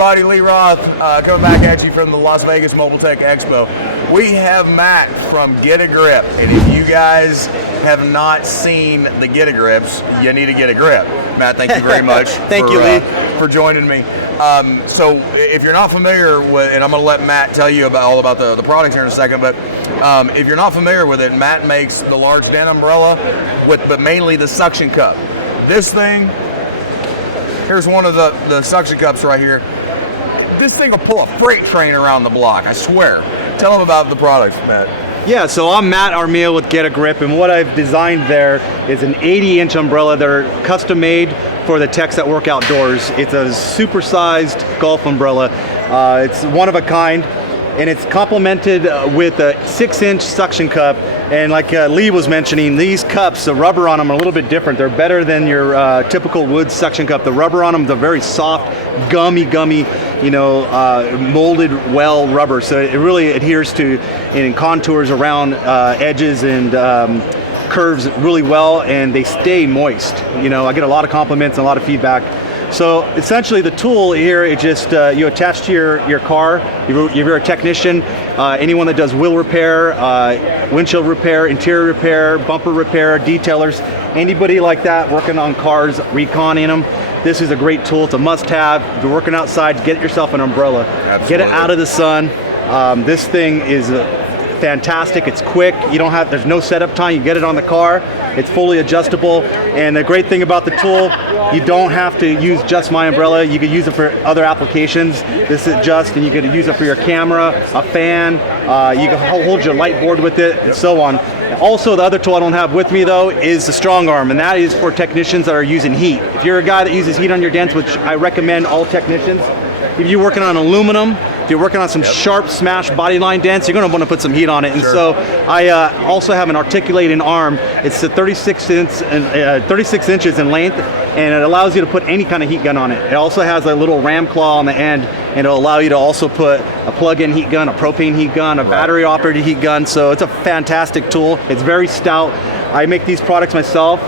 everybody? Lee Roth coming back at you from the Las Vegas Mobile Tech Expo. We have Matt from Git-A-Grip, and if you guys have not seen the Git-A-Grips, you need to get a grip. Matt, thank you very much for joining me. So if you're not familiar with, and I'm going to let Matt tell you all about the products here in a second, but if you're not familiar with it, Matt makes the large den umbrella, but mainly the suction cup. This thing, here's one of the suction cups right here. This thing will pull a freight train around the block, I swear. Tell them about the products, Matt. Yeah, so I'm Matt Armijo with Git-A-Grip, and what I've designed there is an 80-inch umbrella. They're custom made for the techs that work outdoors. It's a super-sized golf umbrella. It's one of a kind, and it's complemented with a 6-inch suction cup. And like Lee was mentioning, these cups, the rubber on them are a little bit different. They're better than your typical wood suction cup. The rubber on them is a very soft, gummy, molded well rubber. So it really adheres to and contours around edges and curves really well, and they stay moist. I get a lot of compliments and a lot of feedback. So essentially the tool here is just you attach to your car. If you're a technician, anyone that does wheel repair, windshield repair, interior repair, bumper repair, detailers, anybody like that working on cars, reconning them, this is a great tool. It's a must-have. If you're working outside, get yourself an umbrella. Absolutely. Get it out of the sun. This thing is fantastic. It's quick. There's no setup time. You get it on the car. It's fully adjustable. And the great thing about the tool, you don't have to use just my umbrella. You could use it for other applications. This is and you could use it for your camera, a fan. You can hold your light board with it, and so on. Also, the other tool I don't have with me though is the strong arm, and that is for technicians that are using heat. If you're a guy that uses heat on your dents, which I recommend all technicians, if you're working on aluminum, if you're working on some sharp smash body line dents, you're going to want to put some heat on it. And so I also have an articulating arm. It's 36 inches in length, and it allows you to put any kind of heat gun on it. It also has a little ram claw on the end, and it'll allow you to also put a plug-in heat gun, a propane heat gun, a battery-operated heat gun. So it's a fantastic tool. It's very stout. I make these products myself.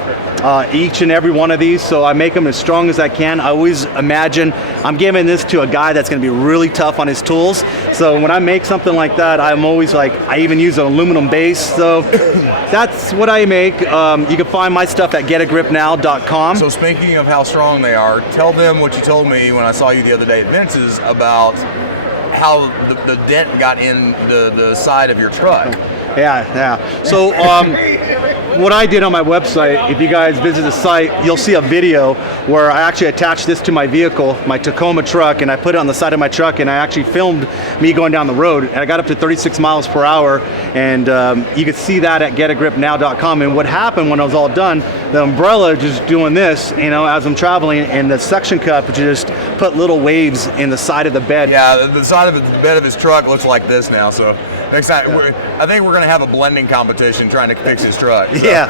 Each and every one of these, so I make them as strong as I can. I always imagine I'm giving this to a guy that's going to be really tough on his tools. So when I make something like that, I'm always like, I even use an aluminum base. So that's what I make. You can find my stuff at getagripnow.com. So speaking of how strong they are, tell them what you told me when I saw you the other day at Vince's about how the dent got in the side of your truck. Yeah. So what I did on my website, if you guys visit the site, you'll see a video where I actually attached this to my vehicle, my Tacoma truck, and I put it on the side of my truck, and I actually filmed me going down the road, and I got up to 36 miles per hour, and you can see that at getagripnow.com. And what happened when I was all done, the umbrella just doing this, as I'm traveling, and the suction cup just put little waves in the side of the bed. Yeah, the side of the bed of his truck looks like this now, so next time, I think we're going to have a blending competition trying to fix his truck. So. Yeah,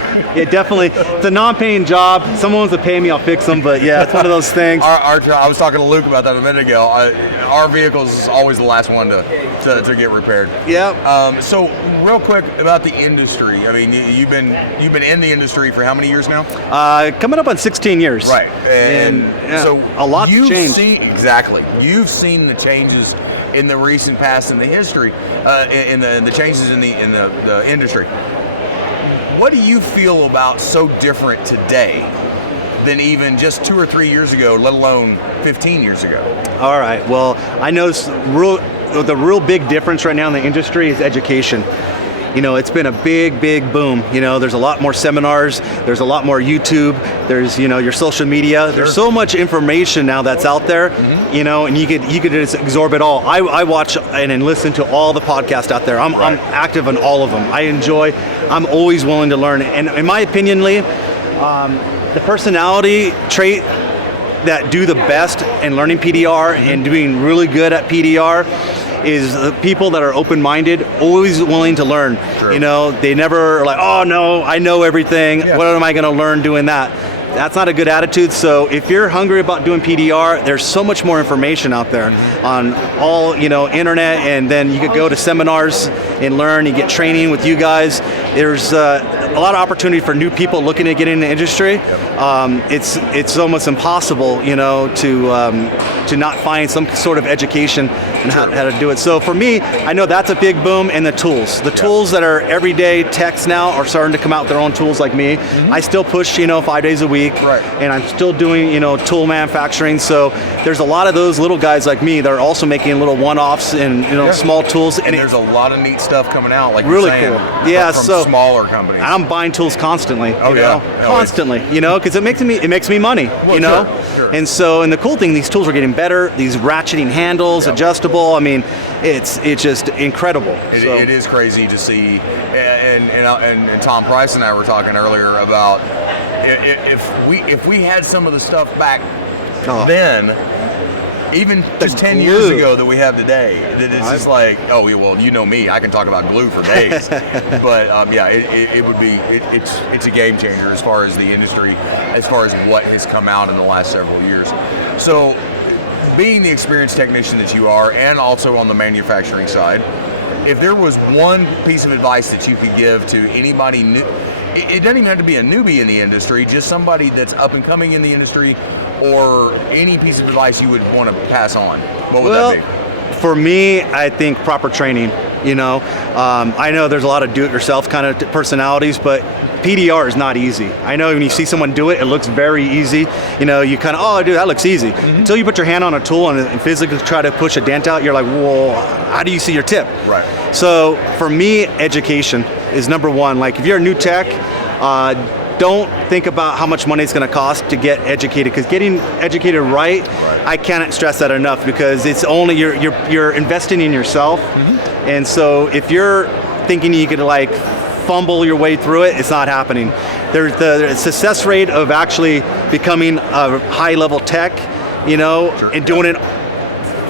definitely. It's a non-paying job. Someone wants to pay me, I'll fix them, but yeah, it's one of those things. I was talking to Luke about that a minute ago. Our vehicles is always the last one to get repaired. Yeah. So real quick about the industry. I mean, you've been in the industry for how many years now? Coming up on 16 years. Right. And so a lot's changed. Exactly. You've seen the changes in the recent past in the history, in the changes in the industry. What do you feel about so different today than even just 2 or 3 years ago, let alone 15 years ago? All right. Well, I noticed the real big difference right now in the industry is education. It's been a big boom. There's a lot more seminars. There's a lot more YouTube. There's, your social media. Sure. There's so much information now that's out there, and you could just absorb it all. I watch and listen to all the podcasts out there. I'm active in all of them. I'm always willing to learn. And in my opinion, Lee, the personality trait that do the best in learning PDR and doing really good at PDR is the people that are open-minded, always willing to learn. Sure. They never are like, oh no, I know everything. Yeah. What am I going to learn doing that? That's not a good attitude. So if you're hungry about doing PDR, there's so much more information out there on all, internet, and then you could go to seminars and learn. You get training with you guys. There's a lot of opportunity for new people looking to get in the industry. It's almost impossible, you know, to not find some sort of education and how to do it. So for me, I know that's a big boom. And the tools that are everyday techs now are starting to come out with their own tools like me. I still push, you know, 5 days a week, and I'm still doing, you know, tool manufacturing. So there's a lot of those little guys like me that are also making little one-offs and, you know, small tools. And there's a lot of neat stuff coming out, like really you're saying, cool. Yeah, from so smaller companies. I'm buying tools constantly. Oh, you know? Constantly, you know, because it makes me money, you know. Sure. And so, and the cool thing, these tools are getting better. These ratcheting handles, adjustable. I mean, it's just incredible. It is crazy to see, and Tom Price and I were talking earlier about if we had some of the stuff back then, even just 10 years ago that we have today, that it's just like, oh, well, you know me, I can talk about glue for days. But yeah, it would be, it's a game changer as far as the industry, as far as what has come out in the last several years. So, being the experienced technician that you are, and also on the manufacturing side, if there was one piece of advice that you could give to anybody new, it doesn't even have to be a newbie in the industry, just somebody that's up and coming in the industry, or any piece of advice you would want to pass on, what would that be? For me, I think proper training. You know, I know there's a lot of do-it-yourself kind of personalities, but PDR is not easy. I know when you see someone do it, it looks very easy. You know, you kind of, oh, dude, that looks easy. Until you put your hand on a tool and physically try to push a dent out, you're like, whoa, how do you see your tip? Right. So for me, education is number one. Like if you're a new tech, don't think about how much money it's going to cost to get educated, because getting educated right, I can't stress that enough, because it's only you're investing in yourself. And so if you're thinking you could like fumble your way through it, it's not happening. There's the success rate of actually becoming a high level tech, you know, and doing it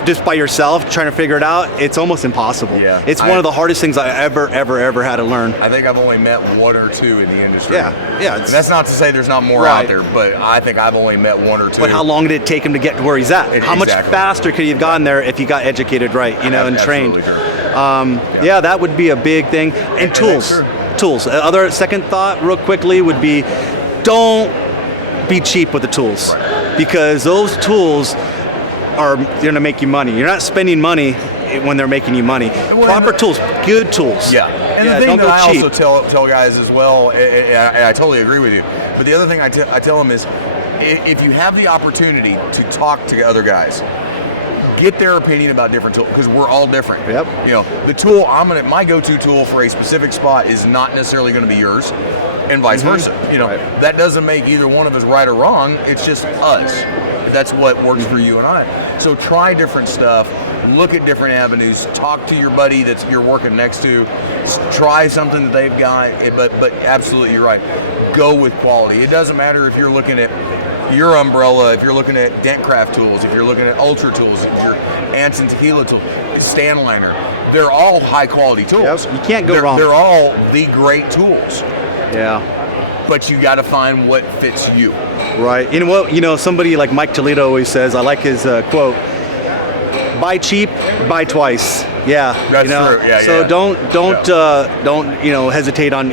just by yourself, trying to figure it out, it's almost impossible. Yeah, it's one of the hardest things I ever had to learn. I think I've only met one or two in the industry. Yeah. And that's not to say there's not more out there, but I think I've only met one or two. But how long did it take him to get to where he's at? How much faster could he have gotten there if he got educated right, you know, and trained? Yeah, that would be a big thing. And tools. Tools. Other second thought, real quickly, would be don't be cheap with the tools, because those tools are going to make you money. You're not spending money when they're making you money. Proper tools, good tools. Yeah, and the thing that I also tell guys as well, and I totally agree with you, but the other thing I tell them is, if you have the opportunity to talk to other guys, get their opinion about different tools, because we're all different. Yep. You know, the tool my go-to tool for a specific spot is not necessarily going to be yours, and vice versa. You know, that doesn't make either one of us right or wrong. It's just us. That's what works for you and I. So try different stuff. Look at different avenues. Talk to your buddy that you're working next to. Try something that they've got. But absolutely, you're right. Go with quality. It doesn't matter if you're looking at your umbrella, if you're looking at Dentcraft tools, if you're looking at Ultra tools, if you're Anson Tequila tools, Stanliner. They're all high quality tools. Yep. You can't go wrong. They're all the great tools. Yeah. But you got to find what fits you. Right. You know what? You know, somebody like Mike Toledo always says, I like his quote, buy cheap, buy twice. Yeah. That's true. Yeah, so don't hesitate on,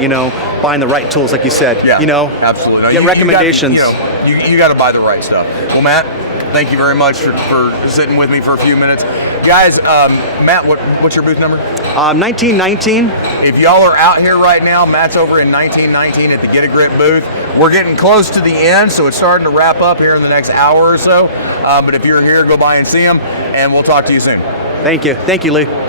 buying the right tools, like you said. Yeah. Absolutely. No, get recommendations. You got to buy the right stuff. Well, Matt, thank you very much for sitting with me for a few minutes. Guys, Matt, what's your booth number? 1919. If y'all are out here right now, Matt's over in 1919 at the Get-A-Grip booth. We're getting close to the end, so it's starting to wrap up here in the next hour or so. But if you're here, go by and see him, and we'll talk to you soon. Thank you. Thank you, Lee.